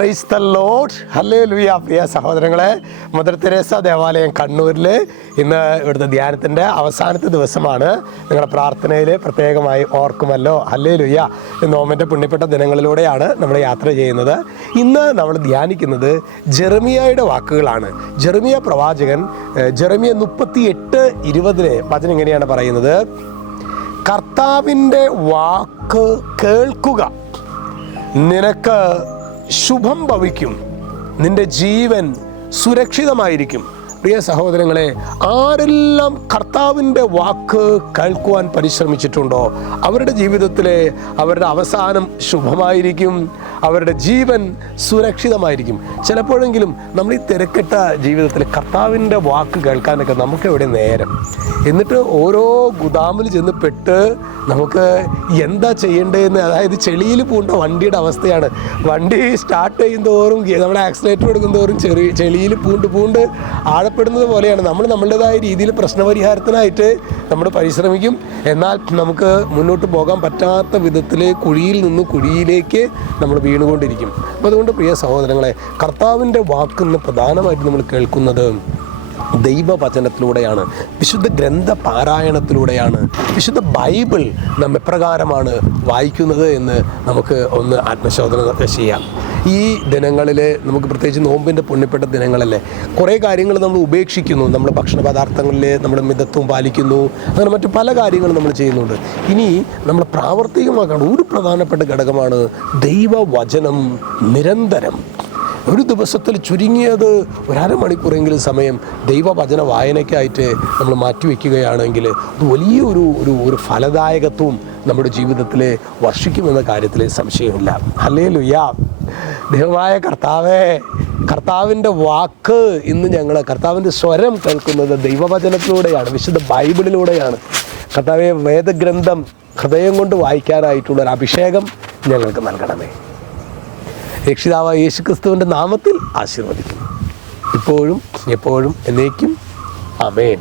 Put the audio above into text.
Praise the Lord. Hallelujah. പ്രിയ സഹോദരങ്ങളെ, mother Teresa ദേവാലയം കണ്ണൂരിൽ ഇന്ന് ഇവിടുത്തെ ധ്യാനത്തിൻ്റെ അവസാനത്തെ ദിവസമാണ്. നിങ്ങളുടെ പ്രാർത്ഥനയിൽ പ്രത്യേകമായി ഓർക്കുമല്ലോ. ഹല്ലേലൂയ. നോമിൻ്റെ പുണ്യപ്പെട്ട ദിനങ്ങളിലൂടെയാണ് നമ്മൾ യാത്ര ചെയ്യുന്നത്. ഇന്ന് നമ്മൾ ധ്യാനിക്കുന്നത് ജെറമിയായുടെ വാക്കുകളാണ്. ജെറമിയ പ്രവാചകൻ ജെറമിയ 38:20 വചനം ഇങ്ങനെയാണ് പറയുന്നത്: കർത്താവിൻ്റെ വാക്ക് കേൾക്കുക, നിനക്ക് ശുഭം ഭവിക്കും, നിന്റെ ജീവൻ സുരക്ഷിതമായിരിക്കും. പ്രിയ സഹോദരങ്ങളെ, ആരെല്ലാം കർത്താവിൻ്റെ വാക്ക് കേൾക്കുവാൻ പരിശ്രമിച്ചിട്ടുണ്ടോ അവരുടെ ജീവിതത്തിലെ അവരുടെ അവസാനം ശുഭമായിരിക്കും, അവരുടെ ജീവൻ സുരക്ഷിതമായിരിക്കും. ചിലപ്പോഴെങ്കിലും നമ്മൾ ഈ തിരക്കിട്ട ജീവിതത്തിൽ കർത്താവിൻ്റെ വാക്ക് കേൾക്കാനൊക്കെ നമുക്ക് എവിടെ നേരം? എന്നിട്ട് ഓരോ ഗുദാമിൽ ചെന്ന് പെട്ട് നമുക്ക് എന്താ ചെയ്യേണ്ടതെന്ന്, അതായത് ചെളിയിൽ പൂണ്ട വണ്ടിയുടെ അവസ്ഥയാണ്. വണ്ടി സ്റ്റാർട്ട് ചെയ്യും തോറും നമ്മൾ ആക്സിലേറ്റർ എടുക്കും തോറും ചെളിയിൽ പൂണ്ട് ആഴപ്പെടുന്നത് പോലെയാണ്. നമ്മൾ നമ്മളുടേതായ രീതിയിൽ പ്രശ്നപരിഹാരത്തിനായിട്ട് നമ്മൾ പരിശ്രമിക്കും, എന്നാൽ നമുക്ക് മുന്നോട്ട് പോകാൻ പറ്റാത്ത വിധത്തിൽ കുഴിയിൽ നിന്ന് കുഴിയിലേക്ക് നമ്മൾ വീണുകൊണ്ടിരിക്കും. അപ്പോൾ അതുകൊണ്ട് പ്രിയ സഹോദരങ്ങളെ, കർത്താവിൻ്റെ വാക്കിന്ന് പ്രധാനമായിട്ട് നമ്മൾ കേൾക്കുന്നത് ദൈവവചനത്തിലൂടെയാണ്, വിശുദ്ധ ഗ്രന്ഥ പാരായണത്തിലൂടെയാണ്. വിശുദ്ധ ബൈബിൾ നാം എപ്രകാരമാണ് വായിക്കുന്നത് എന്ന് നമുക്ക് ഒന്ന് ആത്മശോധന ചെയ്യാം. ഈ ദിനങ്ങളിൽ നമുക്ക് പ്രത്യേകിച്ച് നോമ്പിൻ്റെ പുണ്യപ്പെട്ട ദിനങ്ങളല്ലേ, കുറേ കാര്യങ്ങൾ നമ്മൾ ഉപേക്ഷിക്കുന്നു. നമ്മൾ ഭക്ഷണ പദാർത്ഥങ്ങളിൽ നമ്മൾ മിതത്വം പാലിക്കുന്നു, അങ്ങനെ മറ്റു പല കാര്യങ്ങളും നമ്മൾ ചെയ്യുന്നുണ്ട്. ഇനി നമ്മൾ പ്രാവർത്തികമാക്കണം ഒരു പ്രധാനപ്പെട്ട ഘടകമാണ് ദൈവവചനം. നിരന്തരം ഒരു ദിവസത്തിൽ ചുരുങ്ങിയത് 1/2 മണിക്കൂറെങ്കിലും സമയം ദൈവവചന വായനയ്ക്കായിട്ട് നമ്മൾ മാറ്റിവെക്കുകയാണെങ്കിൽ അത് വലിയൊരു ഒരു ഫലദായകത്വം നമ്മുടെ ജീവിതത്തിൽ വർഷിക്കുമെന്ന കാര്യത്തിൽ സംശയമില്ല. ഹല്ലേലൂയ. ദൈവമായ കർത്താവേ, കർത്താവിൻ്റെ വാക്ക് ഇന്ന് ഞങ്ങൾ കർത്താവിൻ്റെ സ്വരം കേൾക്കുന്നത് ദൈവവചനത്തിലൂടെയാണ്, വിശുദ്ധ ബൈബിളിലൂടെയാണ്. കർത്താവെ, വേദഗ്രന്ഥം ഹൃദയം കൊണ്ട് വായിക്കാനായിട്ടുള്ളൊരു അഭിഷേകം ഞങ്ങൾക്ക് നൽകണമേ. രക്ഷിതാവായ യേശുക്രിസ്തുവിൻ്റെ നാമത്തിൽ ആശീർവദിക്കുന്നു, ഇപ്പോഴും എപ്പോഴും എന്നേക്കും. ആമേൻ.